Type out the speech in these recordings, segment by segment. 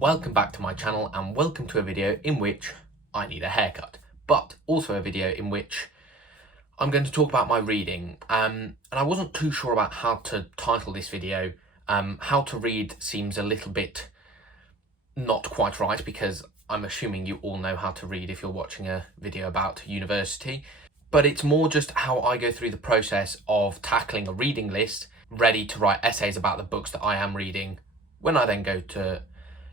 Welcome back to my channel and welcome to a video in which I need a haircut, but also a video in which I'm going to talk about my reading. And I wasn't too sure about how to title this video. How to read seems a little bit not quite right because I'm assuming you all know how to read if you're watching a video about university. But it's more just how I go through the process of tackling a reading list, ready to write essays about the books that I am reading when I then go to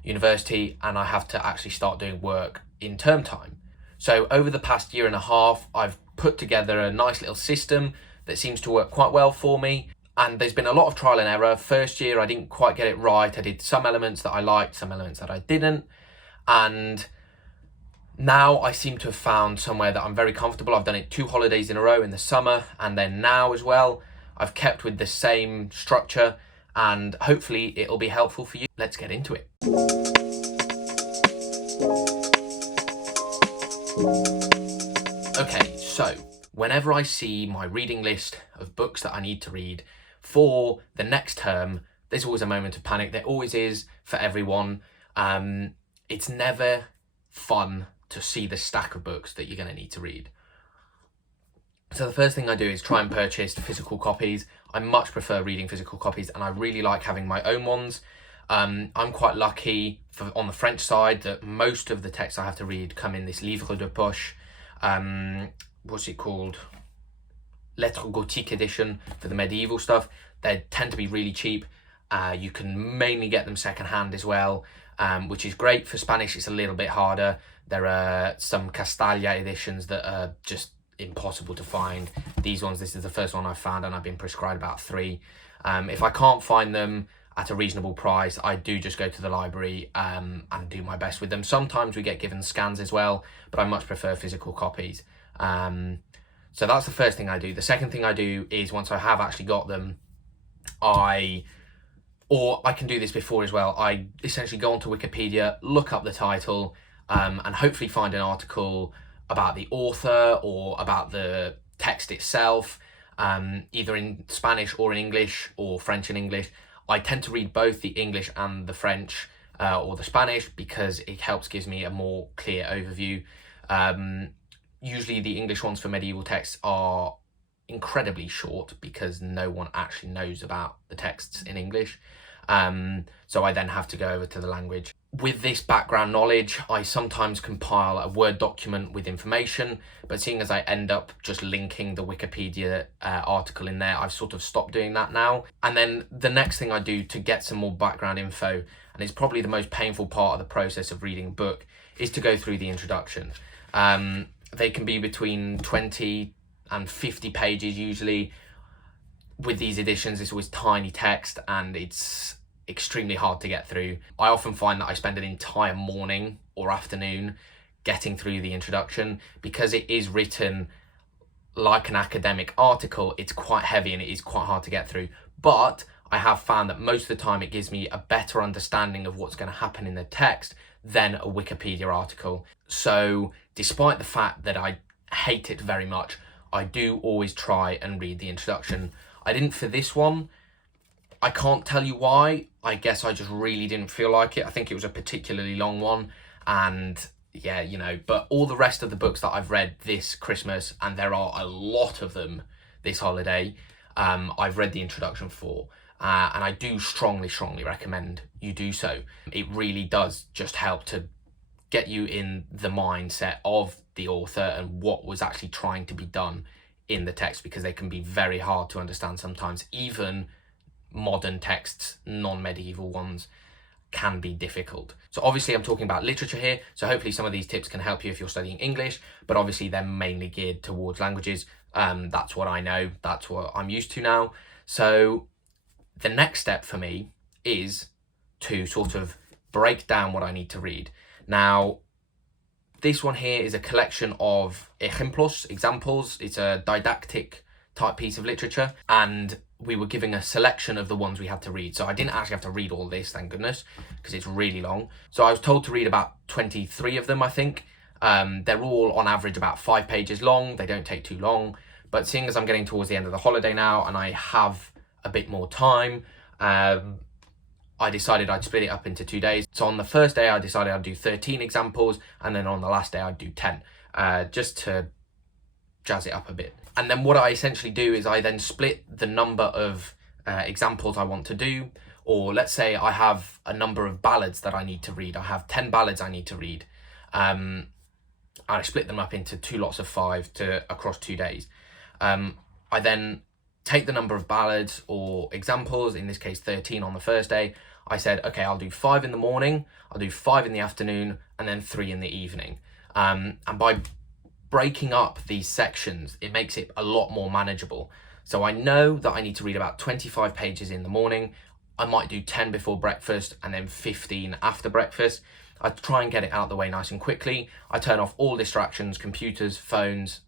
university and I have to actually start doing work in term time. So over the past year and a half, I've put together a nice little system that seems to work quite well for me. And there's been a lot of trial and error. First year, I didn't quite get it right. I did some elements that I liked, some elements that I didn't. And now I seem to have found somewhere that I'm very comfortable. I've done it 2 holidays in a row in the summer, and then now as well. I've kept with the same structure, and hopefully it'll be helpful for you. Let's get into it. Okay, so whenever I see my reading list of books that I need to read for the next term, there's always a moment of panic. There always is for everyone. It's never fun to see the stack of books that you're going to need to read. So the first thing I do is try and purchase physical copies. I much prefer reading physical copies, and I really like having my own ones. I'm quite lucky on the French side that most of the texts I have to read come in this livre de poche. What's it called? Lettres Gothiques edition for the medieval stuff. They tend to be really cheap. You can mainly get them secondhand as well, which is great. For Spanish, it's a little bit harder. There are some Castalla editions that are just impossible to find. These ones, this is the first one I've found, and I've been prescribed about 3. If I can't find them at a reasonable price, I do just go to the library and do my best with them. Sometimes we get given scans as well, but I much prefer physical copies. So that's the first thing I do. The second thing I do is, once I have actually got them, I can do this before as well, I essentially go onto Wikipedia, look up the title, and hopefully find an article about the author or about the text itself, either in Spanish or in English, or French and English. I tend to read both the English and the French or the Spanish because it gives me a more clear overview. Usually the English ones for medieval texts are incredibly short because no one actually knows about the texts in English. So I then have to go over to the language. With this background knowledge, I sometimes compile a Word document with information, but seeing as I end up just linking the Wikipedia article in there, I've sort of stopped doing that now. And then the next thing I do to get some more background info, and it's probably the most painful part of the process of reading a book, is to go through the introduction. They can be between 20 and 50 pages usually. With these editions, it's always tiny text and it's extremely hard to get through. I often find that I spend an entire morning or afternoon getting through the introduction because it is written like an academic article. It's quite heavy and it is quite hard to get through, but I have found that most of the time it gives me a better understanding of what's going to happen in the text than a Wikipedia article. So despite the fact that I hate it very much, I do always try and read the introduction. I didn't for this one. I can't tell you why. I guess I just really didn't feel like it. I think it was a particularly long one, and yeah, you know, but all the rest of the books that I've read this Christmas, and there are a lot of them this holiday, I've read the introduction for, and I do strongly recommend you do so. It really does just help to get you in the mindset of the author and what was actually trying to be done in the text, because they can be very hard to understand sometimes. Even modern texts, non-medieval ones, can be difficult. So obviously I'm talking about literature here, so hopefully some of these tips can help you if you're studying English, but obviously they're mainly geared towards languages. That's what I know, that's what I'm used to now. So the next step for me is to sort of break down what I need to read. Now, this one here is a collection of ejemplos, examples. It's a didactic type piece of literature, and we were giving a selection of the ones we had to read. So I didn't actually have to read all this, thank goodness, because it's really long. So I was told to read about 23 of them, I think. They're all on average about 5 pages long. They don't take too long. But seeing as I'm getting towards the end of the holiday now and I have a bit more time, I decided I'd split it up into 2 days. So on the first day, I decided I'd do 13 examples, and then on the last day, I'd do 10, just to jazz it up a bit. And then what I essentially do is I then split the number of examples I want to do, or let's say I have a number of ballads that I need to read. I have 10 ballads I need to read. I split them up into 2 lots of 5 across 2 days. I then take the number of ballads or examples, in this case 13 on the first day. I said, okay, I'll do 5 in the morning, I'll do 5 in the afternoon, and then 3 in the evening. And by breaking up these sections, it makes it a lot more manageable. So I know that I need to read about 25 pages in the morning. I might do 10 before breakfast and then 15 after breakfast. I try and get it out the way nice and quickly. I turn off all distractions, computers, phones,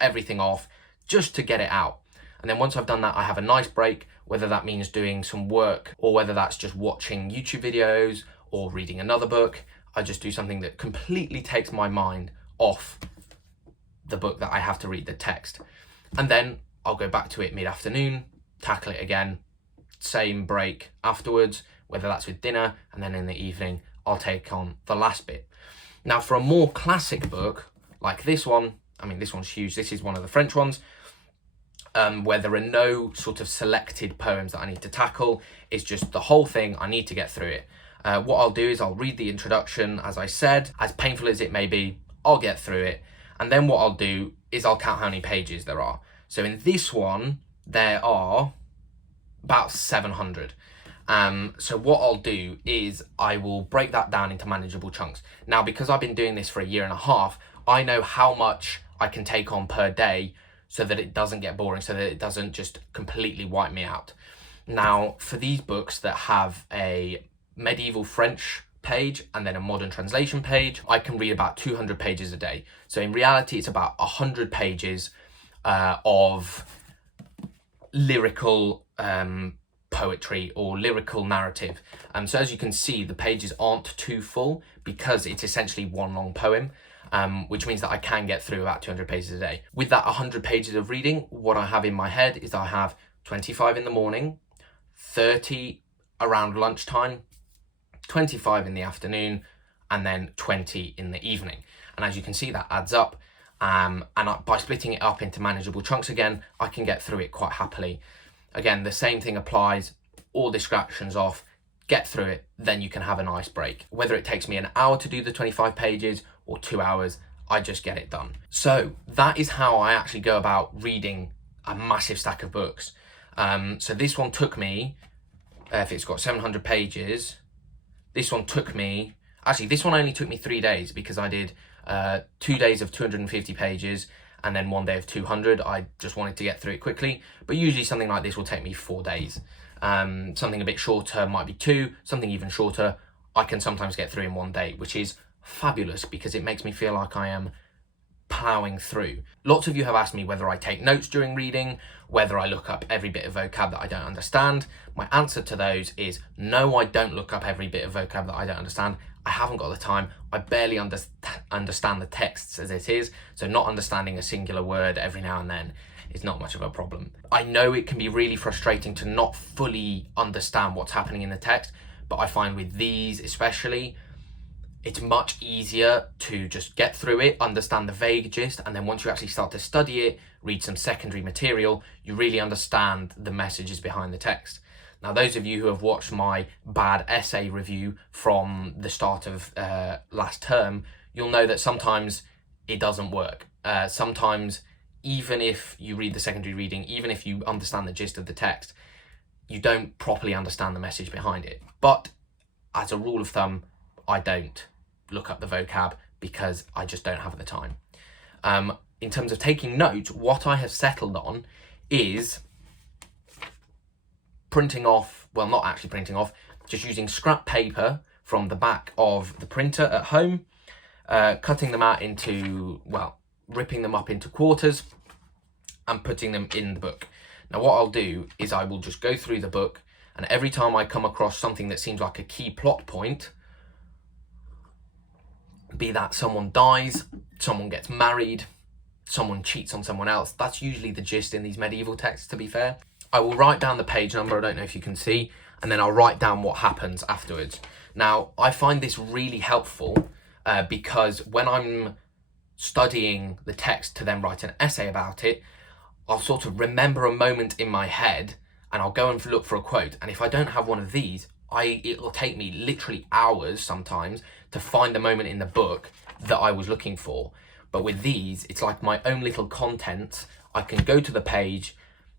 everything off, just to get it out. And then once I've done that, I have a nice break, whether that means doing some work or whether that's just watching YouTube videos or reading another book. I just do something that completely takes my mind off the book that I have to read, the text. And then I'll go back to it mid-afternoon, tackle it again, same break afterwards, whether that's with dinner, and then in the evening, I'll take on the last bit. Now, for a more classic book, like this one, I mean, this one's huge. This is one of the French ones, where there are no sort of selected poems that I need to tackle. It's just the whole thing. I need to get through it. What I'll do is I'll read the introduction, as I said, as painful as it may be, I'll get through it. And then what I'll do is I'll count how many pages there are. So in this one, there are about 700. So what I'll do is I will break that down into manageable chunks. Now, because I've been doing this for a year and a half, I know how much I can take on per day so that it doesn't get boring, so that it doesn't just completely wipe me out. Now, for these books that have a medieval French page and then a modern translation page, I can read about 200 pages a day. So in reality, it's about 100 pages of lyrical poetry or lyrical narrative. So as you can see, the pages aren't too full because it's essentially one long poem, which means that I can get through about 200 pages a day. With that 100 pages of reading, what I have in my head is I have 25 in the morning, 30 around lunchtime, 25 in the afternoon, and then 20 in the evening. And as you can see, that adds up. By splitting it up into manageable chunks again, I can get through it quite happily. Again, the same thing applies, all distractions off, get through it, then you can have a nice break. Whether it takes me an hour to do the 25 pages or 2 hours, I just get it done. So that is how I actually go about reading a massive stack of books. So this one took me, if it's got 700 pages, this one only took me 3 days because I did 2 days of 250 pages and then 1 day of 200. I just wanted to get through it quickly, but usually something like this will take me 4 days. Something a bit shorter might be 2, something even shorter I can sometimes get through in 1 day, which is fabulous because it makes me feel like I am ploughing through. Lots of you have asked me whether I take notes during reading, whether I look up every bit of vocab that I don't understand. My answer to those is no, I don't look up every bit of vocab that I don't understand. I haven't got the time. I barely understand the texts as it is, so not understanding a singular word every now and then is not much of a problem. I know it can be really frustrating to not fully understand what's happening in the text, but I find with these especially, it's much easier to just get through it, understand the vague gist, and then once you actually start to study it, read some secondary material, you really understand the messages behind the text. Now, those of you who have watched my bad essay review from the start of last term, you'll know that sometimes it doesn't work. Sometimes, even if you read the secondary reading, even if you understand the gist of the text, you don't properly understand the message behind it. But as a rule of thumb, I don't look up the vocab because I just don't have the time. In terms of taking notes, what I have settled on is printing off, well, not actually printing off, just using scrap paper from the back of the printer at home, cutting them out into, well, ripping them up into quarters and putting them in the book. Now, what I'll do is I will just go through the book, and every time I come across something that seems like a key plot point, be that someone dies, someone gets married, someone cheats on someone else, that's usually the gist in these medieval texts, to be fair. I will write down the page number, I don't know if you can see, and then I'll write down what happens afterwards. Now, I find this really helpful because when I'm studying the text to then write an essay about it, I'll sort of remember a moment in my head and I'll go and look for a quote. And if I don't have one of these, it'll take me literally hours sometimes to find the moment in the book that I was looking for. But with these, it's like my own little content. I can go to the page,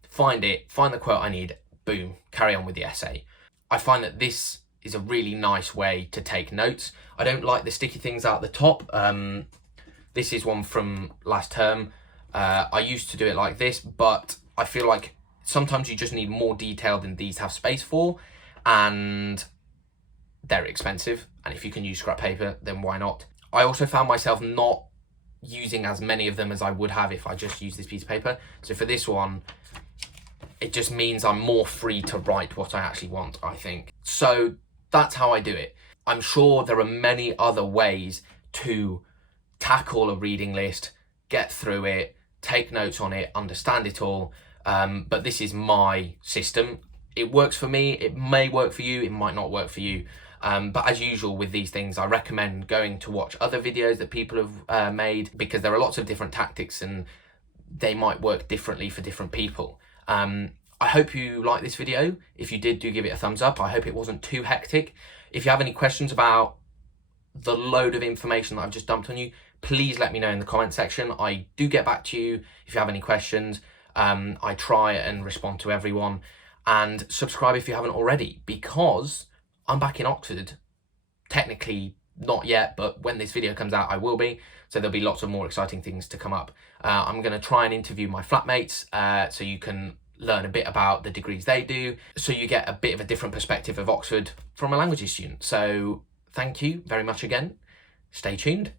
find it, find the quote I need, boom, carry on with the essay. I find that this is a really nice way to take notes. I don't like the sticky things out the top. This is one from last term. I used to do it like this, but I feel like sometimes you just need more detail than these have space for, and they're expensive. And if you can use scrap paper, then why not? I also found myself not using as many of them as I would have if I just used this piece of paper. So for this one, it just means I'm more free to write what I actually want, I think. So that's how I do it. I'm sure there are many other ways to tackle a reading list, get through it, take notes on it, understand it all. But this is my system. It works for me. It may work for you. It might not work for you. But as usual with these things, I recommend going to watch other videos that people have made, because there are lots of different tactics and they might work differently for different people. I hope you liked this video. If you did, do give it a thumbs up. I hope it wasn't too hectic. If you have any questions about the load of information that I've just dumped on you, please let me know in the comment section. I do get back to you if you have any questions. I try and respond to everyone. And subscribe if you haven't already, because I'm back in Oxford. Technically not yet, but when this video comes out, I will be. So there'll be lots of more exciting things to come up. I'm going to try and interview my flatmates so you can learn a bit about the degrees they do, so you get a bit of a different perspective of Oxford from a languages student. So thank you very much again. Stay tuned.